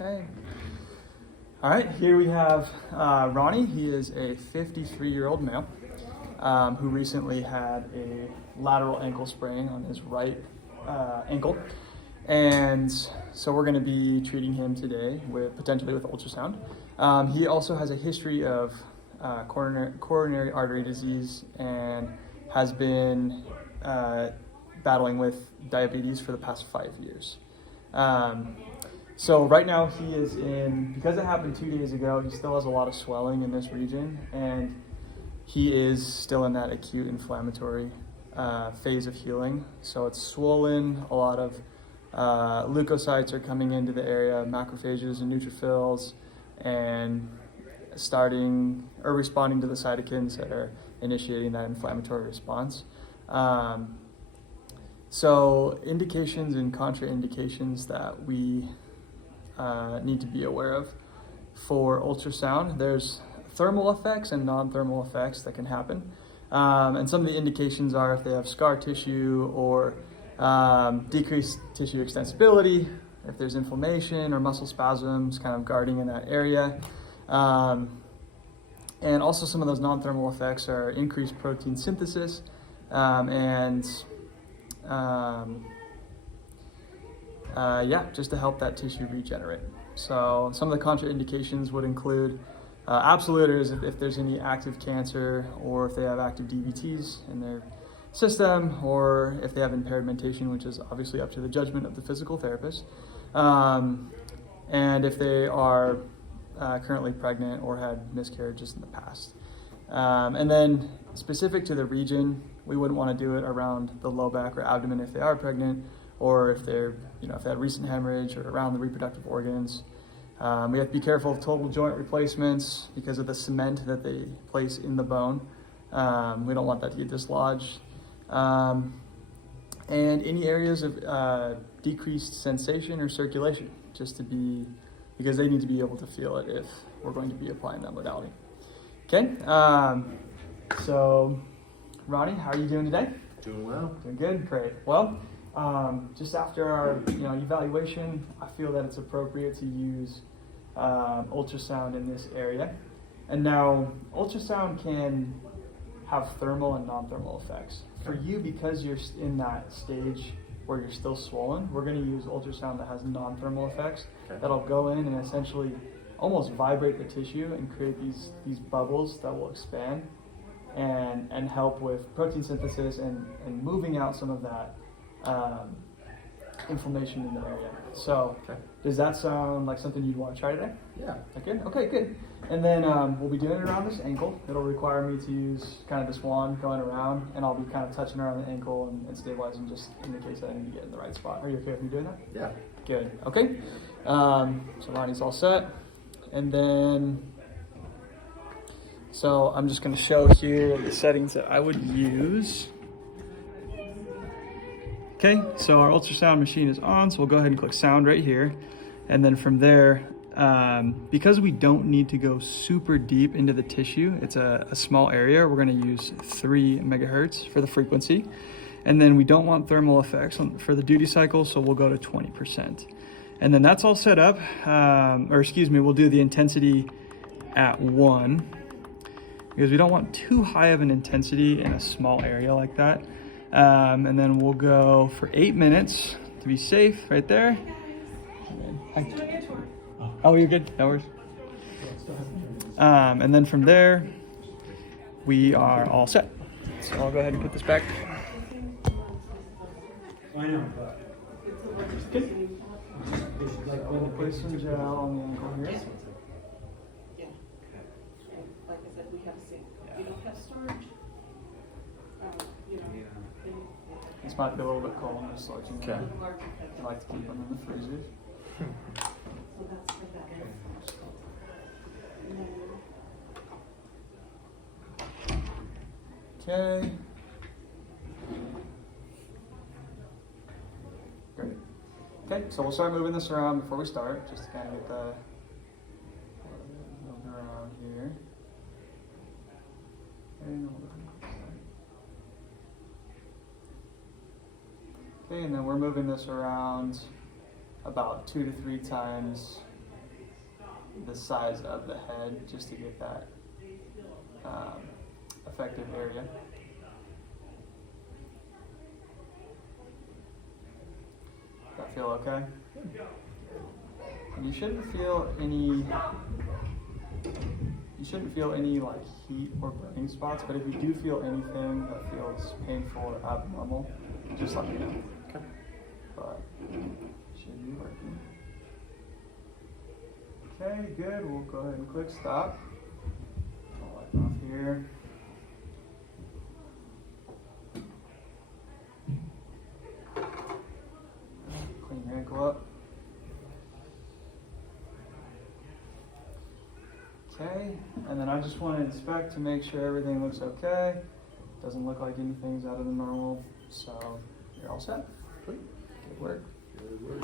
Okay. All right, here we have Ronnie. He is a 53-year-old male who recently had a lateral ankle sprain on his right ankle. And so we're going to be treating him today potentially with ultrasound. He also has a history of coronary artery disease and has been battling with diabetes for the past 5 years. So right now he is because it happened 2 days ago, he still has a lot of swelling in this region, and he is still in that acute inflammatory phase of healing. So it's swollen, a lot of leukocytes are coming into the area, macrophages and neutrophils, and responding to the cytokines that are initiating that inflammatory response. So indications and contraindications that we need to be aware of for ultrasound. There's thermal effects and non-thermal effects that can happen. And some of the indications are if they have scar tissue or decreased tissue extensibility, if there's inflammation or muscle spasms kind of guarding in that area. And also some of those non-thermal effects are increased protein synthesis just to help that tissue regenerate. So some of the contraindications would include absolutors if there's any active cancer, or if they have active DVTs in their system, or if they have impaired mentation, which is obviously up to the judgment of the physical therapist, and if they are currently pregnant or had miscarriages in the past. And then specific to the region, we wouldn't want to do it around the low back or abdomen if they are pregnant, or if they're, if they had recent hemorrhage, or around the reproductive organs. We have to be careful of total joint replacements because of the cement that they place in the bone. We don't want that to get dislodged. And any areas of decreased sensation or circulation, because they need to be able to feel it if we're going to be applying that modality. Okay, so Ronnie, how are you doing today? Doing well. Doing good, great. Well, just after our evaluation, I feel that it's appropriate to use ultrasound in this area. And now, ultrasound can have thermal and non-thermal effects. For you, because you're in that stage where you're still swollen, we're going to use ultrasound that has non-thermal effects. Okay. That'll go in and essentially almost vibrate the tissue and create these bubbles that will expand and help with protein synthesis and moving out some of that inflammation in the area. So, Does that sound like something you'd want to try today? Yeah. Okay, good. And then we'll be doing it around this ankle. It'll require me to use kind of this wand going around, and I'll be kind of touching around the ankle and stabilizing just in the case that I need to get in the right spot. Are you okay with me doing that? Yeah. Good. Okay. So Ronnie's all set. And then, so I'm just going to show here the settings that I would use. Okay, so our ultrasound machine is on, so we'll go ahead and click sound right here. And then from there, because we don't need to go super deep into the tissue, it's a small area, we're gonna use 3 megahertz for the frequency. And then we don't want thermal effects for the duty cycle, so we'll go to 20%. And then that's all set up, we'll do the intensity at 1, because we don't want too high of an intensity in a small area like that. And then we'll go for 8 minutes to be safe right there. Oh, you're good. That works. And then from there, we are all set. So I'll go ahead and put this back. Why not? Good. We'll put some gel on the ankle here. Yeah. Like I said, we have sink. You don't have storage. This might be a little bit cold, I'm just letting you know. Okay. I like to keep them in the freezer. So that's for that. Okay. Great. Okay, so we'll start moving this around before we start, just to kind of get the moving around here. Okay, and then we're moving this around about 2 to 3 times the size of the head just to get that effective area. Does that feel okay? And you shouldn't feel any like heat or burning spots, but if you do feel anything that feels painful or abnormal, just let me know. Okay. But should be working. Okay, good. We'll go ahead and click stop. I'll wipe off here. Clean your ankle up. Okay, and then I just want to inspect to make sure everything looks okay. Doesn't look like anything's out of the normal, so you're all set. Sweet. Good work. Good work.